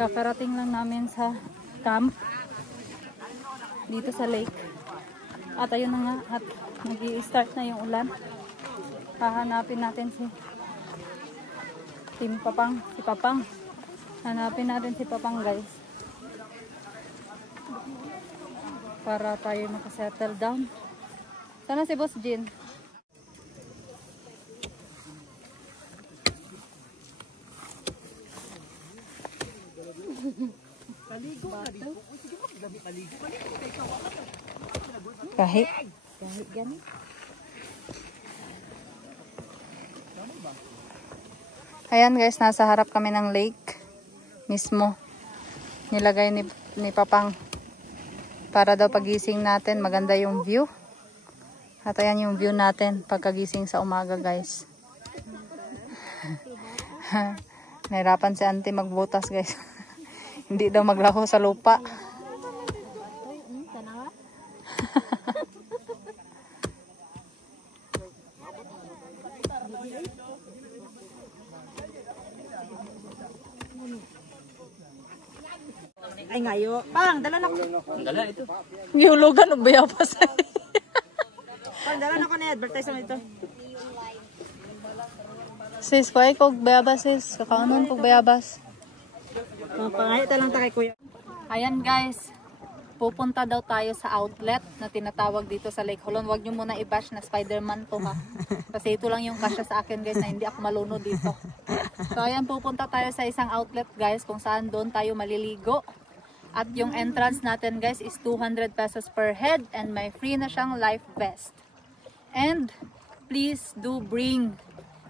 Kakarating lang namin sa camp dito sa lake. At ayun na nga, at nag-i-start na yung ulan. Hahanapin natin si Papang. Hanapin natin si Papang, guys. Para tayo makasettle down. Sana si Boss Jean. Kahit gani. Ayan guys, nasa harap kami ng lake mismo. Nilagay ni Papang para daw pagising natin maganda yung view. At ayan yung view natin pagkagising sa umaga, guys. Nahirapan si auntie magbutas, guys. Hindi daw maglaho sa lupa. Ay ngayo. Pang, dala na ko. Dala ito. Gihulugan o bayabas. Pang, dala na ko na advertisement ito. Sis, kuhay kog bayabas, sis. Kakaunon kog bayabas. Pangayo lang ta kay kuya. Ayan guys, pupunta daw tayo sa outlet na tinatawag dito sa Lake Holon. Huwag nyo muna i-bash na Spider-Man to, ha. Kasi ito lang yung kasya sa akin, guys, na hindi ako malunod dito. So ayan, pupunta tayo sa isang outlet, guys, kung saan doon tayo maliligo. At yung entrance natin, guys, is 200 pesos per head and may free na siyang life vest. And please do bring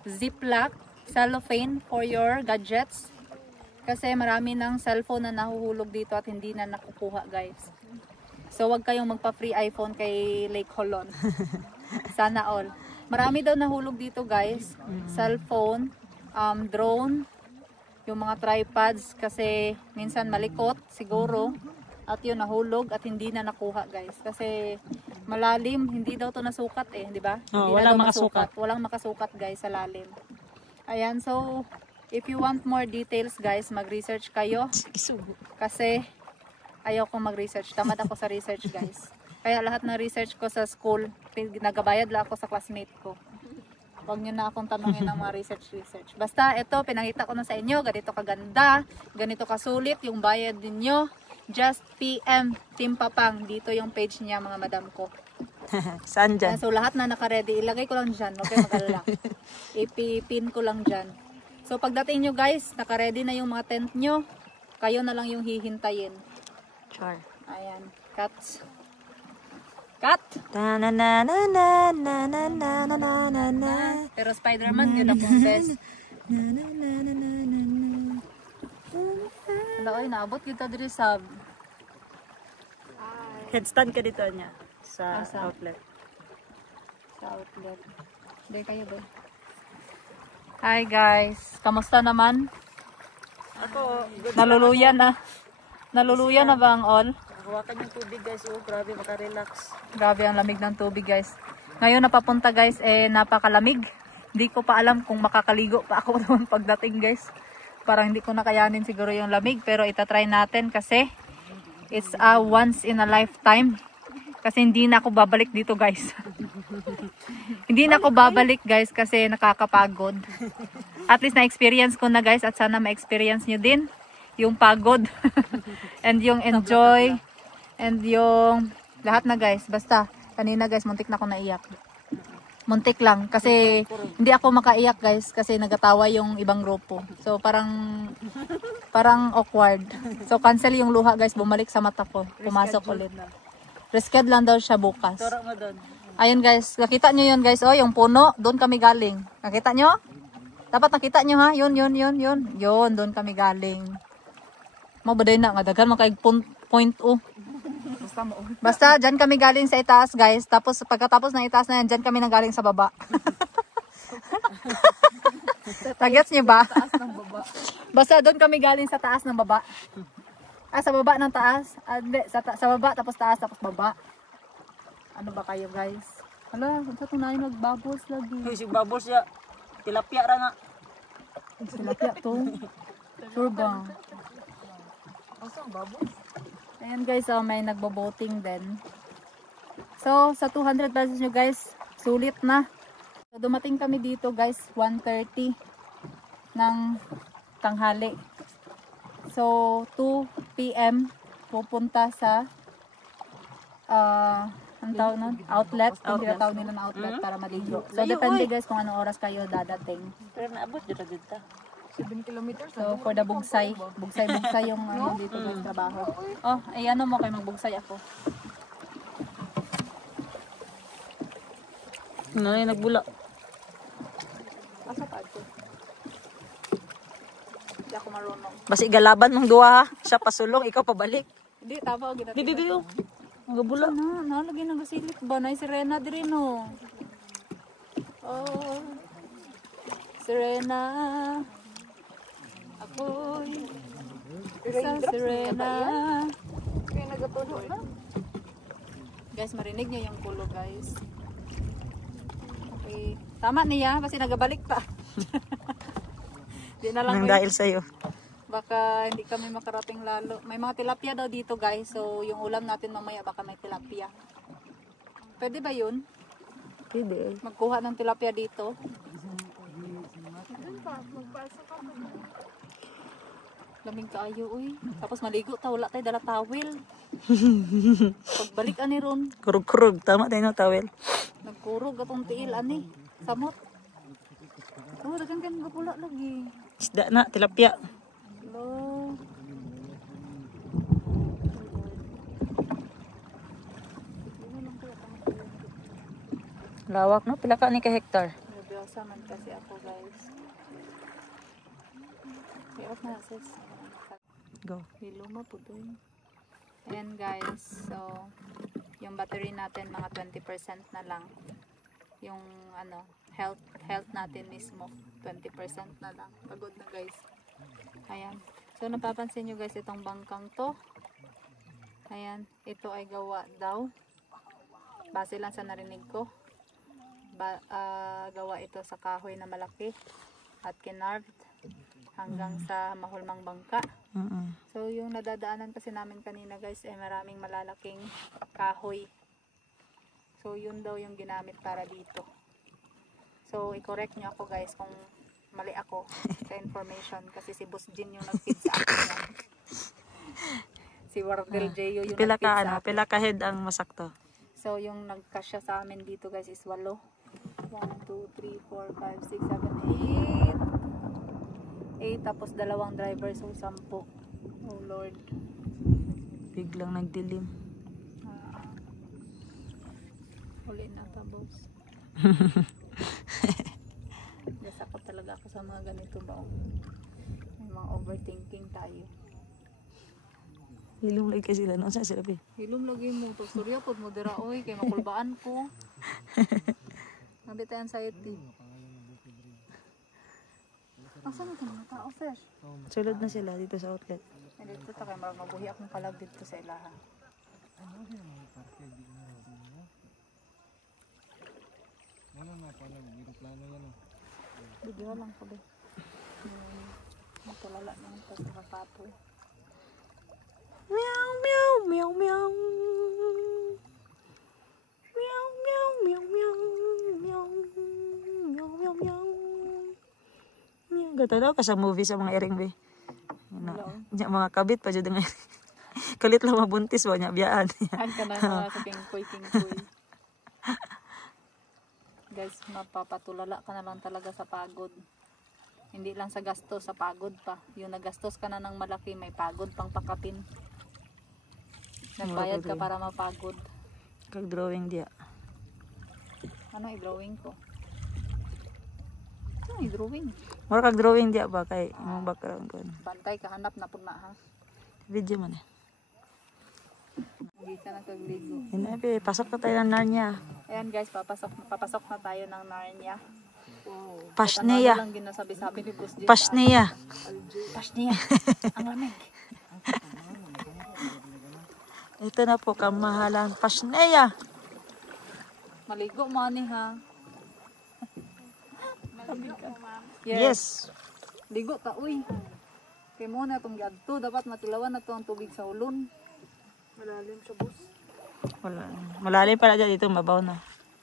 ziplock, cellophane for your gadgets. Kasi marami ng cellphone na nahuhulog dito at hindi na nakukuha, guys. So wag kayong magpa-free iPhone kay Lake Holon. Sana all. Marami daw nahulog dito, guys. Cellphone, drone, yung mga tripods kasi minsan malikot siguro at yun nahulog at hindi na nakuha, guys. Kasi malalim, hindi daw to nasukat eh, di ba? Oh, walang makasukat. Walang makasukat, guys, sa lalim. Ayan, so if you want more details, guys, mag-research kayo. Kasi ayaw kong mag-research. Tamad ako sa research, guys. Kaya lahat ng research ko sa school, nagabayad lang ako sa classmate ko. Huwag nyo na akong tanongin ng mga research. Basta ito, pinakita ko na sa inyo. Ganito kaganda, ganito kasulit yung bayad ninyo. Just PM Team Papang. Dito yung page niya, mga madam ko. Saan dyan? So lahat na naka-ready, ilagay ko lang dyan. Okay, mag-alala. Ipipin ko lang dyan. So pagdating nyo, guys, naka-ready na yung mga tent nyo. Kayo na lang yung hihintayin. Char. Ayan. Cuts. Cut! Pero Spider-Man, yun akong best. Hala, ay, naabot kita diri sa Headstand ka dito niya. Sa outlet. Sa outlet. Hindi kayo ba? Hi guys, kamusta naman? Ako, Naluluyan na. Naluluyan na ba ang all? hawakan yung tubig, guys. Oh, grabe, makarelax. Grabe ang lamig ng tubig, guys. Ngayon napapunta, guys, napakalamig. Hindi ko pa alam kung makakaligo pa ako naman pagdating, guys. Parang hindi ko nakayanin siguro yung lamig, pero itatry natin kasi it's a once in a lifetime. Kasi hindi na ako babalik dito, guys. Hindi na ako babalik, guys, kasi nakakapagod. At least na-experience ko na, guys, at sana ma-experience nyo din yung pagod and yung enjoy and yung lahat na, guys. Basta kanina, guys, muntik na ako naiyak. Muntik lang kasi hindi ako makaiyak, guys, kasi nagatawa yung ibang grupo. So parang awkward. So cancel yung luha, guys, bumalik sa mata ko. Pumasok ulit. Reschedule lang daw siya bukas. Ayun, guys, nakita nyo yun, guys. Oh, yung puno, doon kami galing. Nakita nyo? Dapat nakita nyo, ha? Yun. Yun, doon kami galing. Mabaday na nga, dagan makaig point o. Basta dyan kami galing sa itaas, guys. Tapos pagkatapos ng itaas na yan, dyan kami nanggaling sa baba. Tagats nyo ba? Basta doon kami galing sa taas ng baba. Sa baba ng taas. Sa baba, tapos taas, tapos baba. Ano ba kayo, guys? Hala, sa tunay nagbubbles lagi. Uy, si bubbles ya. Tilapia ra nga. Tilapia to. Sure ba? Ayan guys, may nagbo-boating din. So, sa 200 pesos nyo guys, sulit na. So, dumating kami dito guys, 1:30 ng tanghali. So, 2 p.m. pupunta sa ang tawag nun? Outlet. Kung tinatawag nila na outlet para maligo. So, depende guys kung anong oras kayo dadating. Pero naabot dito dito. 7 kilometers. So, for the bugsay. Bugsay yung dito guys, trabaho. Oh, ay ano mo kayo, magbugsay ako. Ano yung nagbula? Asa pa ito? Hindi ako marunong. Basi galaban mong duha ha. Siya pasulong, ikaw pabalik. Hindi, tama. Di. Magabula. Nalagay ng gasilit ba? Nay sirena din no. Oh. Sirena. Ako'y isang sirena. Kaya nagatulo na. Guys, marinig niyo yung kulo guys. Okay. Tama niya, kasi nagabalik pa. Di na lang Nang dahil sa'yo. baka hindi kami makarating lalo. May mga tilapia daw dito guys. So yung ulam natin mamaya baka may tilapia. Pwede ba yun? Pwede. Magkuha ng tilapia dito. Lamig kaayo uy. Tapos maligo ta, wala tayo dala towel. Pagbalik ani ron, Kurug-kurug. Tama tayo no, tawel. nagkurog atong tiil ani. Samot. Oh, dagan kan gapula lagi. Isda na, tilapia. Hello. Lawak no, pila ka ni ka hektar. Nervyosa man kasi ako guys. I-off na sis. Go. Luma po doon. Ayan guys. So, yung battery natin mga 20% na lang. Yung ano, health natin mismo 20% na lang. Pagod na guys. Ayan. So, napapansin nyo guys itong bangkang to. Ayan. Ito ay gawa daw. Base lang sa narinig ko. Gawa ito sa kahoy na malaki at kinarved hanggang sa mahulmang bangka. So yung nadadaanan kasi namin kanina guys ay maraming malalaking kahoy. So yun daw yung ginamit para dito. So i-correct nyo ako guys kung mali ako sa information kasi si Boss Jin yung nag-feed sa akin yan. Si Wardel Jeyo yung Pila nag-feed ka sa ano, akin. pila ka head ang masakto. So yung nagkasya sa amin dito guys is 8. 1, 2, 3, 4, 5, 6, 7, 8. 8 tapos dalawang driver so 10. Oh Lord. Biglang nagdilim. Uli na ta boss. Nasa ko talaga ako sa mga ganito ba. May mga overthinking tayo. Hilong lagi kasi sila. Noon sa sila be. Hilom lagi mo. To surya pod mo dira oy kay makulbaan ko. Nabitayan sa iti. Asa na ito mga tao, fresh? Sulod na sila dito sa outlet. Ay, dito ta kay marag mabuhi akong kalag dito sa ilaha. Video lang ko ba? Matulala na yung tas nakapapoy. Meow, meow, meow, meow. Meow, meow, meow, meow. Meow, meow, meow, meow. Meow. Gata daw ka sa movie sa mga ering be. Nya mga kabit pa jud nga. Kalit lang mabuntis wa nya biyaan. Ang ka na mga sa kingkoy. Guys, mapapatulala ka na lang talaga sa pagod. Hindi lang sa gastos, sa pagod pa. Yung nagastos ka na ng malaki, may pagod pang pakapin. Nagbayad ka para mapagod. Kag drawing dia. Ano i-drawing ko? Ano i-drawing? Mura kag drawing dia ba kay imong background ko. Bantay ka, hanap na po na ha. Video man. Hindi ka nakagligo. Hinabi, pasok na tayo ng Narnia. Ayan guys, papasok na tayo ng Narnia. Pasneya. Ano lang ginasabi-sabi ni Boss Jin. Pasneya. Pasneya. Ang lamig. Ito na po kamahalan. Pasneya. Maligo mo ni ha. Yes. Ligo ta, uy. Kaya muna itong gadto, dapat matilawan na to ang tubig sa ulon. Malalim siya, boss. Wala. Malalim pala dyan. Dito mabaw na.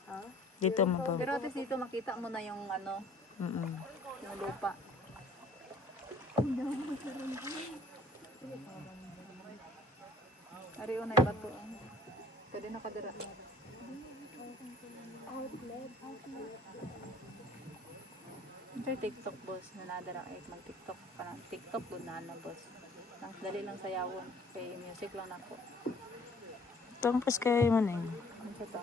Ha? Dito mabaw. Pero at least dito makita mo na yung ano, yung lupa. Ariyo na iba to. Pwede nakadira. Ito yung TikTok, boss, na nadara ay mag-TikTok ka na. TikTok doon na boss. Nang dali lang sayawon. Kay music lang ako. Itong pas kayo mo na yun. Ano siya to?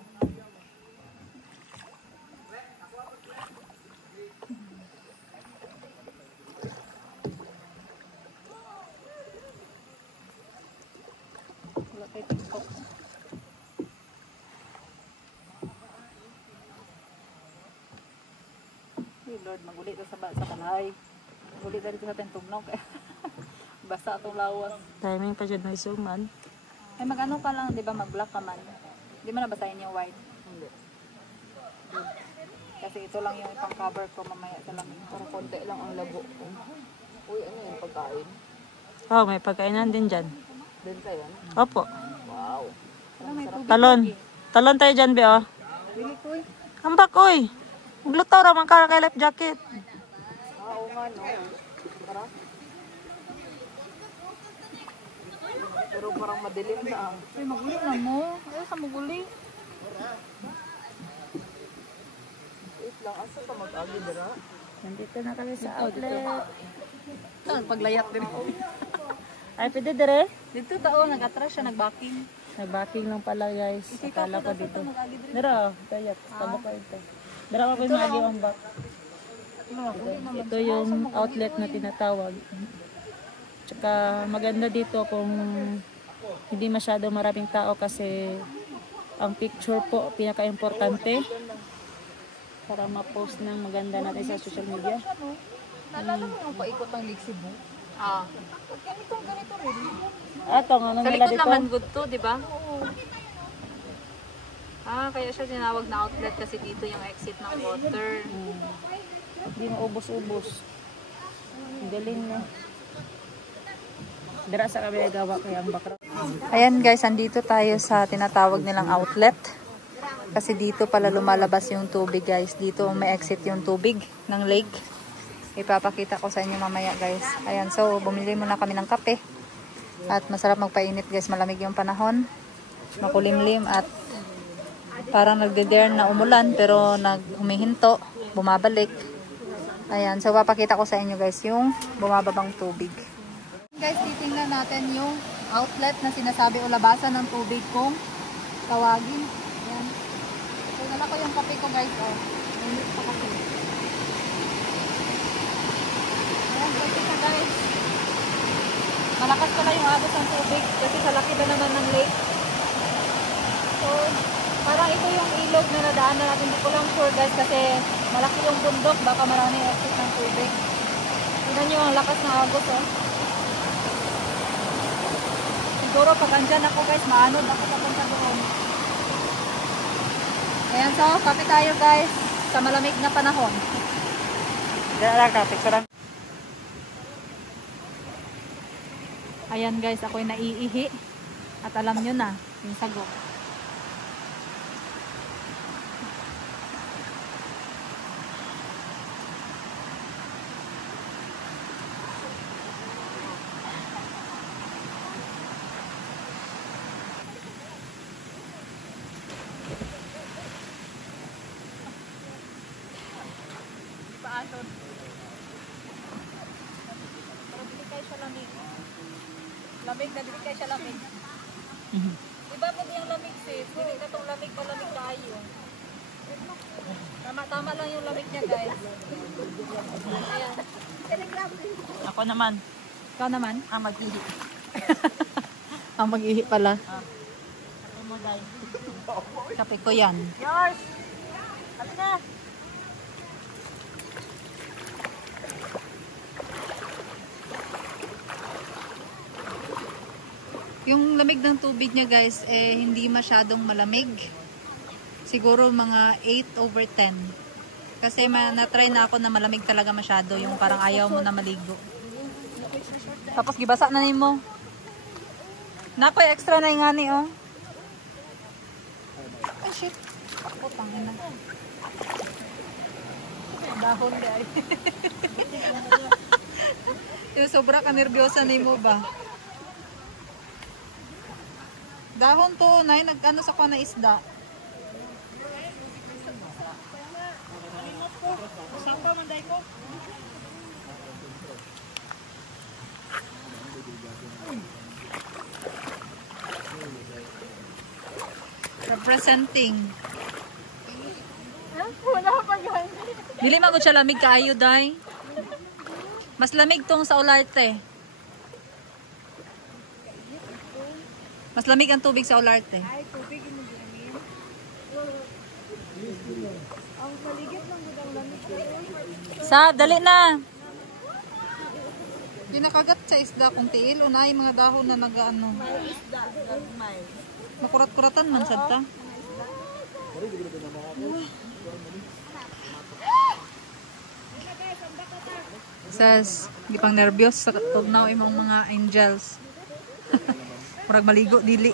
Wala kay TikTok. Hey Lord, magulit ka sa balay. Magulit ka dito sa tentugnog. Basta itong lawas. Timing pa dyan may suman. Ay mag-ano ka lang, di ba? Mag-black ka man. Di mo nabasahin yung white? Hindi. Kasi ito lang yung pang-cover ko mamaya sa lamin. Para konti lang ang labo ko. Uy, ano yung pagkain? Oh, may pagkainan din dyan. Doon ka yan? Opo. Wow. Ano may tubig? Talon. Talon tayo dyan, Be, oh. Bili ko eh. Ambak, oy. Maglutaw raman ka kay life jacket. Oo nga, no? Tara. Pero parang madilim na. Ay, maguli na mo. Ay, sa maguli. Wait lang, asa ka mag-agi dira? Nandito na kami sa outlet. Saan? Paglayat din. Ay, pwede dire? Dito tao, nag-atras siya, nag-backing. Nag-backing lang pala, guys. Akala ko dito. Mag-agi dito. Dira, kayat. Tabo ko ito. Dira ko yung magi ang back. Ito yung outlet na tinatawag. Tsaka maganda dito kung hindi masyado maraming tao kasi ang picture po pinaka-importante para ma-post ng maganda natin sa social media. Naalala mo yung paikot ng Lake Cebu? Ah. Ganito rin. Ito nga, Sa nila likod dito. naman good to, di ba? Oo. Ah, kaya siya tinawag na outlet kasi dito yung exit ng water. Hindi na ubos-ubos. Ang galing na. Dira sa kabila gawa kaya ang bakra. Ayan guys, andito tayo sa tinatawag nilang outlet. Kasi dito pala lumalabas yung tubig guys. Dito may exit yung tubig ng lake. Ipapakita ko sa inyo mamaya guys. Ayan, so bumili muna kami ng kape. At masarap magpainit guys, malamig yung panahon. Makulimlim at parang nagde-dare na umulan pero humihinto, bumabalik. Ayan, so papakita ko sa inyo guys yung bumababang tubig. Guys, titingnan natin yung outlet na sinasabi o labasan ng tubig kung tawagin. Ayan. So nala ko yung kape ko guys. Oh. Init pa kasi. Ayan, so ito guys. Malakas pala yung agos ng tubig kasi sa laki na naman ng lake. So, parang ito yung ilog na nadaanan natin. Hindi ko lang sure guys kasi malaki yung bundok. Baka marami exit ng tubig. Tignan nyo ang lakas ng agos oh. Siguro pag andyan ako guys, maanod ako papunta doon. Ayan so, kape tayo guys sa malamig na panahon. Dira lang ka, picture. Ayan guys, ako'y naiihi. At alam nyo na, yung sago. Paasod. Pero dili kayo siya lamig. Lamig na dili kayo siya lamig. Iba po yung lamig sis. Dili na itong lamig malamig tayo. Tama lang yung lamig niya guys. Ayan. Ako naman. Ikaw naman? Mag-ihi. Ang mag-ihi pala. Ano mo dahil? Kape ko yan. Yours! Ano na? Yung lamig ng tubig niya guys, eh hindi masyadong malamig. Siguro mga 8/10. Kasi na-try na ako na malamig talaga masyado. Yung parang ayaw mo na maligo. Tapos gibasa na nimo. Nakoy extra na yung ngani oh. Ay shit. Putang ina. Dahon di ay. Yung sobra ka nervyosa nimo ba? Dahon to, nay nag-ano sa kana isda. Sapa man dai ko. Representing. Wala pa yan. Dili magud siya lamig kaayo day. Mas lamig tong sa Olarte. Mas lamig ang tubig sa Olarte. Ay, tubig mo dinamin. Ang maligit lang gudang lamig. Sab, dali na. Di nakagat sa isda kung tiil. Unay mga dahon na nag-ano. Makurat-kuratan man sadta. Says, di pang nervyos sa tugnaw imong mga angels. Murag maligo dili.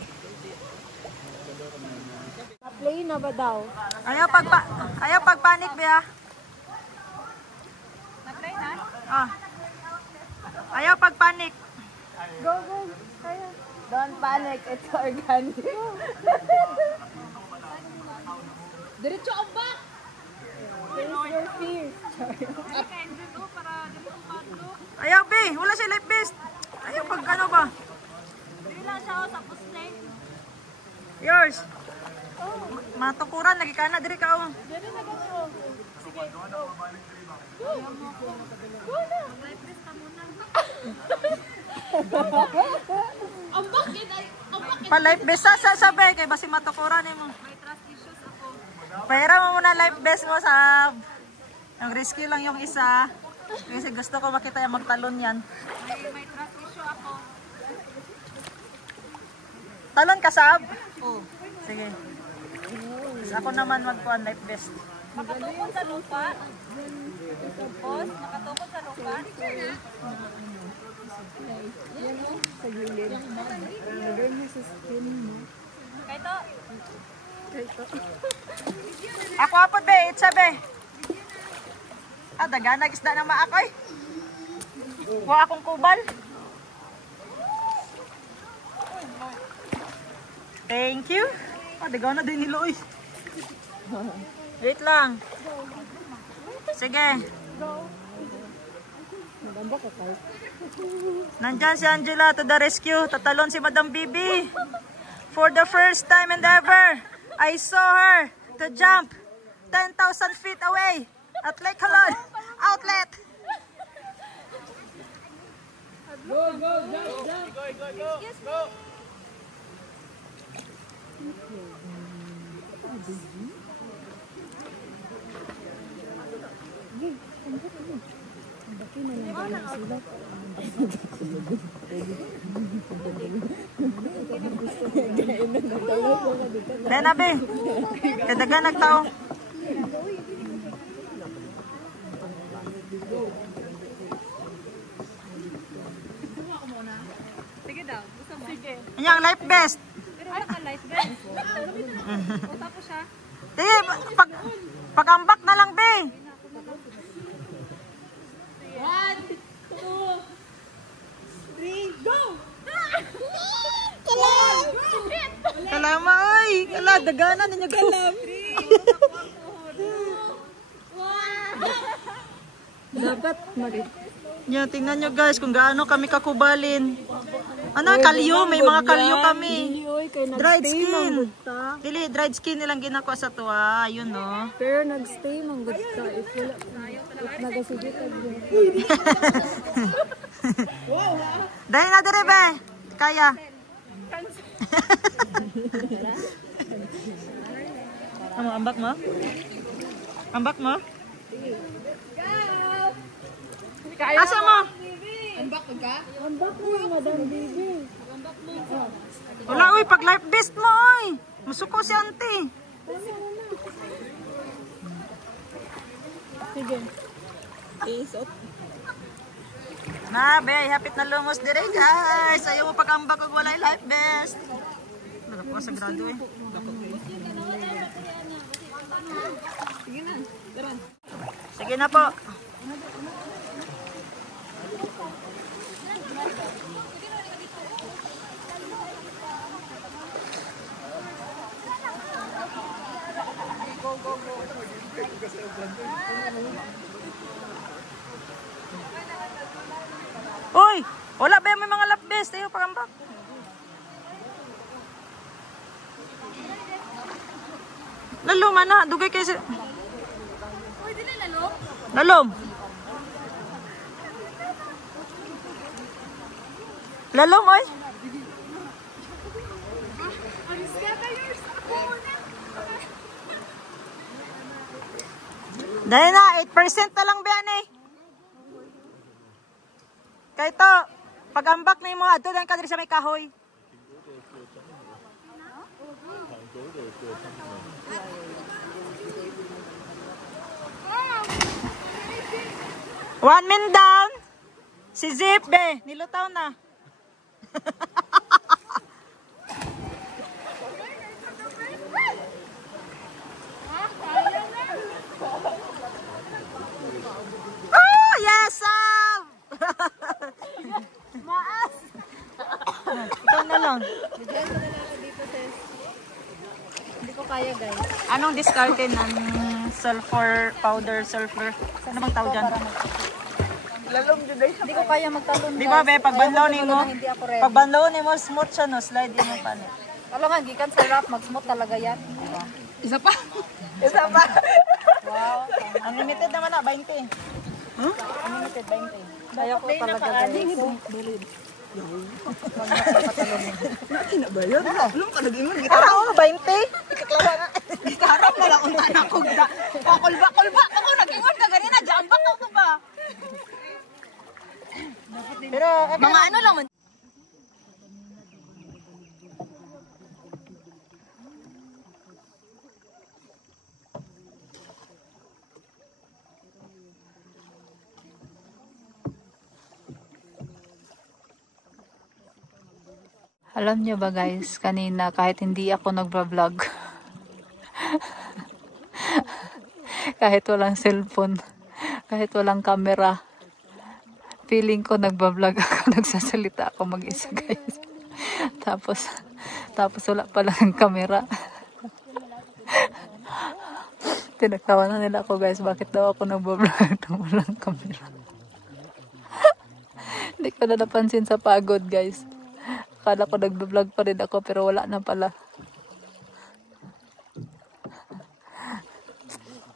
Play na ba daw? Ayaw pagpanik ba? Na-play na? Ah. Ayaw pagpanik. Go, go. Kaya. Don't panic. It's organic. Diretso ang back! Face your fears. Ayaw be, wala si life vest. Ayaw pag ano ba? Dili lang siya sa poste. Yours. Matukuran lagi ka na diri ka oh. Dili na go. Sige, go. Go na. Life vest ka muna. Ang bakit ay Pa life vest sa sabi kay basi matukuran nimo. may trust issues ako. Pera mo muna life vest mo sa yung rescue lang yung isa. Kasi gusto ko makita yung magtalon yan. May trust issue ako. Talon ka, Sab? Oo. Sige. Tapos ako naman magkuhan life vest. Makatukod sa lupa. Tapos, makatukod sa lupa. Yan o, sa gilid. Lagay mo sa skin mo. Kaito. Ako apod be, itsa be. Ah, daganag isda na maakoy. Wa akong kubal. Thank you. Ah, dagan na din nilo oy. Wait lang. Sige. Nandyan si Angela to the rescue. Tatalon si Madam Bibi. For the first time and ever, I saw her to jump 10,000 feet away at Lake Halon Outlet. Go. Benabe, kadagan nagtao. Sige daw, gusto mo? Sige. Yang life vest. Pero wala ka life vest. O tapos siya. Sige, pag-ambak na lang, be. 1, 2, 3, go! Kalama, oy. Kala, daganan ninyo galam. Dapat marit. Yan, tingnan nyo guys kung gaano kami kakubalin. Ano, kalyo. May mga kalyo kami. Dried skin. Dili, dried skin nilang ginakuha sa tuwa. Ayun, no. Pero nag-stay mang good ka. If nagasigit ka din. Dahil na dire, be. Kaya. Ano, ambak mo? Ambak mo? Asa mo? Ambak ka? Ambak mo, Madam Bibi. Wala, uy. Pag life vest mo, uy. Masuko si auntie. Sige. Nabe, hapit na lumos dire guys. Ayaw mo pagambak og walay life best. Wala po sa grado eh. Sige na po. Uy! Wala ba may mga lap best? Ayaw pagambak. Lalom, ana. Dugay kayo sa... Uy, dili lalom. Lalom. Lalom, oy. Ang scatters ako na. Dahil na, 8% na lang ba yan eh. Kaya ito, pag-ambak na yung mga ato, dahil ka sa may kahoy. One man down. Si Zip, be. Nilutaw na. Oh, yes, Sam! Maas! Ikaw na lang. Hindi ko kaya guys. Anong discarte ng sulfur powder, sulfur? Ano bang tawag dyan? Hindi ko kaya magtalon guys. Di ba, be, pagbanlaw Ayaw ko ni talaga mo, na hindi ako ready. pagbanlaw ni mo, smooth siya, no? Slide din mo pa. Alam nga, gikan sa rap, mag-smooth talaga yan. Diba? Isa pa. Isa pa. Wow. Unlimited naman na, 20. Unlimited 20. Ayaw ko talaga guys. Kinabayan? Anong kalagay mo? Gitara ako, 20. Ikaklawa na. Gitara mo lang kung tanak ko. Kakulba. Ako, nag-iwan ka ganina. Jambak ako ba? Pero, mga ano lang. Alam nyo ba guys, kanina kahit hindi ako nagba-vlog, kahit walang cellphone, kahit walang camera, feeling ko nagba-vlog ako, nagsasalita ako mag-isa guys. Tapos wala pala ng camera. Tinagtawa na nila ako guys, bakit daw ako nagba-vlog nang walang camera. Hindi ko na napansin sa pagod guys. Akala ko nagbe-vlog pa rin ako pero wala na pala.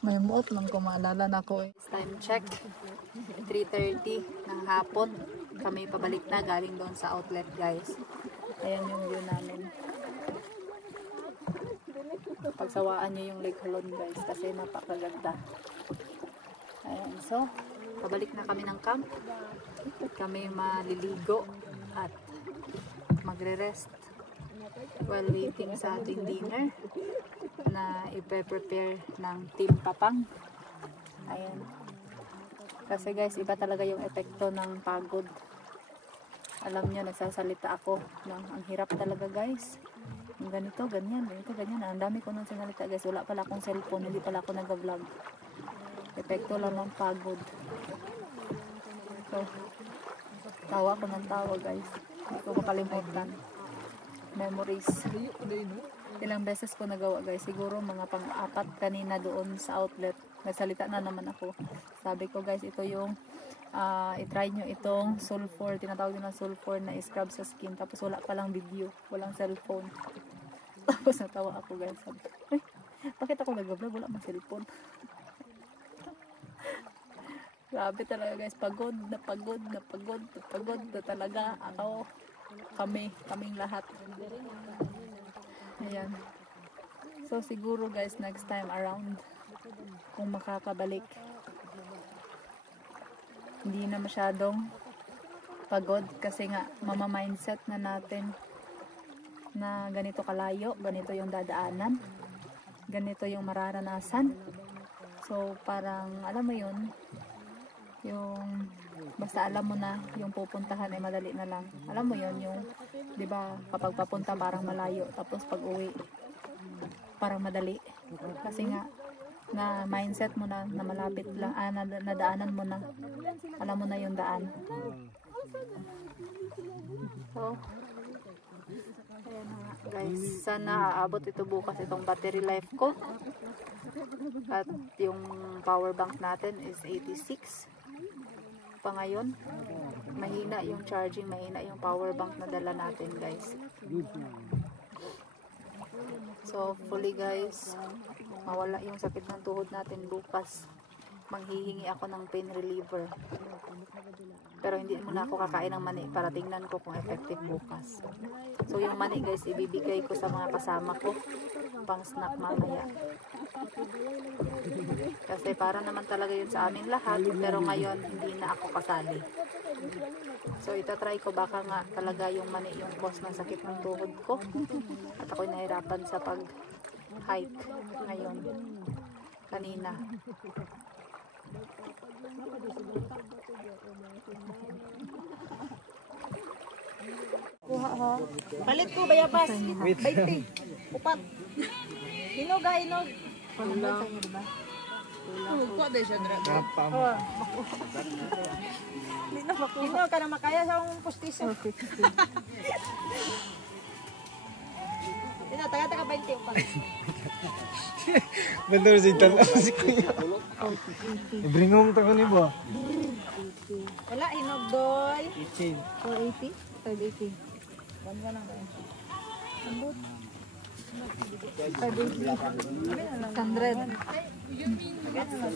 May muot lang kung maalala na ako eh. Time check. 3:30 ng hapon. Kami pabalik na galing doon sa outlet guys. Ayan yung view namin. Pagsawaan nyo yung Lake Halon guys kasi napakaganda. Ayan, so pabalik na kami ng camp. Kami maliligo at magre-rest while waiting sa ating dinner na ipe-prepare ng Team Papang. Ayan. Kasi guys, iba talaga yung epekto ng pagod. Alam nyo, nagsasalita ako. Ang hirap talaga guys. Yung ganito, ganyan. Ang dami ko nang sinalita guys. Wala pala akong cellphone. Hindi pala ako nag-vlog. Epekto lang ng pagod. So, tawa ko ng tawa guys. Hindi ko makalimutan. Memories. Ilang beses ko nagawa guys. Siguro mga pang-apat kanina doon sa outlet. Nagsalita na naman ako. Sabi ko guys, ito yung i-try nyo itong sulfur. Tinatawag nyo na sulfur na i-scrub sa skin. Tapos wala palang video. Walang cellphone. Tapos natawa ako guys. Sabi, ay, bakit ako nag-vlog? Wala mang cellphone. Grabe talaga guys, pagod na talaga ako, kaming lahat. Ayan. So siguro guys, next time around, kung makakabalik, hindi na masyadong pagod kasi nga mama-mindset na natin na ganito kalayo, ganito yung dadaanan, ganito yung mararanasan. So parang alam mo yun, yung Basta alam mo na yung pupuntahan ay madali na lang. Alam mo yon yung, di ba, kapag papunta parang malayo, tapos pag uwi, parang madali. Kasi nga, na mindset mo na malapit lang, nadaanan mo na. Alam mo na yung daan. So, ayan na nga guys. Sana aabot ito bukas itong battery life ko. At yung power bank natin is 86 pa ngayon. Mahina yung charging, mahina yung power bank na dala natin guys. So hopefully guys, mawala yung sakit ng tuhod natin bukas. Manghihingi ako ng pain reliever. Pero hindi muna ako kakain ng mani para tingnan ko kung effective bukas. So yung mani guys, ibibigay ko sa mga kasama ko pang snack mamaya. Kasi para naman talaga yun sa aming lahat, pero ngayon hindi na ako kasali. So itatry ko, baka nga talaga yung mani yung cause ng sakit ng tuhod ko. At ako'y nahirapan sa pag-hike ngayon. Kanina. Kuha ha. Palit ko bayabas. 20. Upat. Hinog ha, hinog. Kuha ba siya dra? Hinog ka na makaya sa akong postiso. Ito, taga 20 upat. Betul sih tan si kuya. Bring mo ta ni ba? Wala hinog doy. 480? 580. 1 lang ba? Ambot. 100.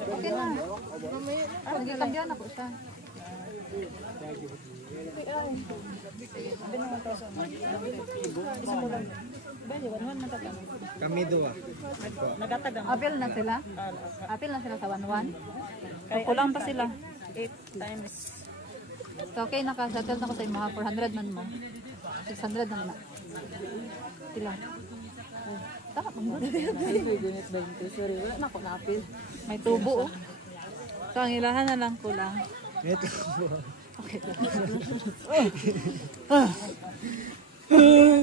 Okay na. Nagkakandyan ako siya. Kami dua. Apil na sila? Apil na sila sa 1-1? So, kulang pa sila. 8 times. So, okay, nakasettle na ko sa mga 400 man mo. 600 na na. Sila. Taka pang doon. Sorry, wala na ako na-apil. May tubo, oh. So, ang ilahan na lang kulang. Ito. Okay.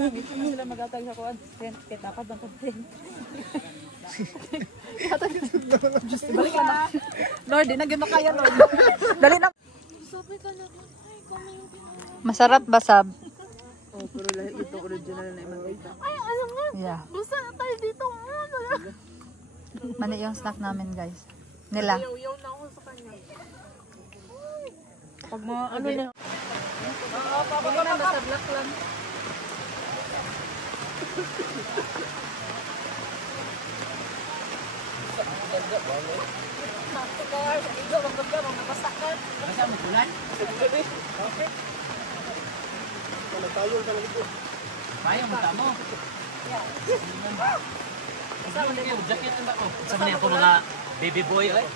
Gusto mo sila mag-atag sa kuwan. Kaya dapat ng content. Balik ka na. Lord, di na gano'n kaya, Lord. Dali na. Masarap ba, Sab? Oh, pero lahat ito original na imantika. Yeah. Gusto na tayo dito. Mani yung snack namin, guys. Nila. Yaw na ako sa kanya. Pag mga ano na. Pag na, nasa black lang. Mayang mata mo. Sama niya yung jacket ang bako. Sama niya ako mga baby boy ay.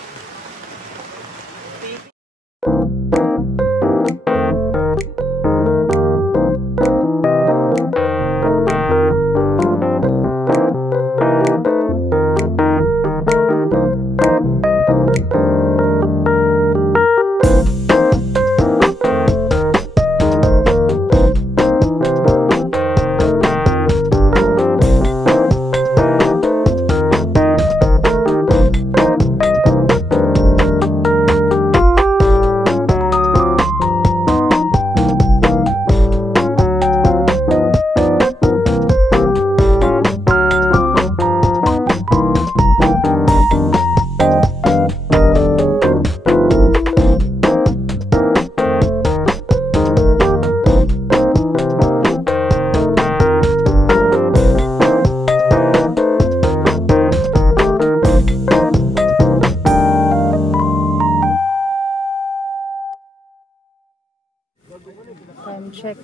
Time check.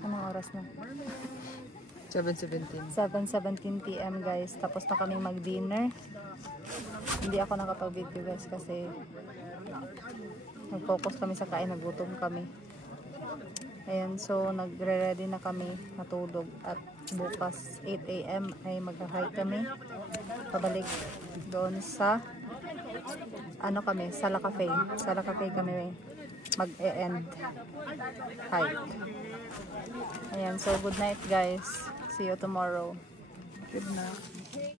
Anong oras na? 7:17. 7:17 PM guys. Tapos na kami mag-dinner. Hindi ako nakapag-video guys kasi nag-focus kami sa kain, nagutom kami. Ayan, so nagre-ready na kami matulog at bukas 8 AM ay mag-hike kami pabalik doon sa ano kami, Sala Cafe. Sala Cafe kami mag-e-end hike. Ayan, so good night guys. See you tomorrow. Good na.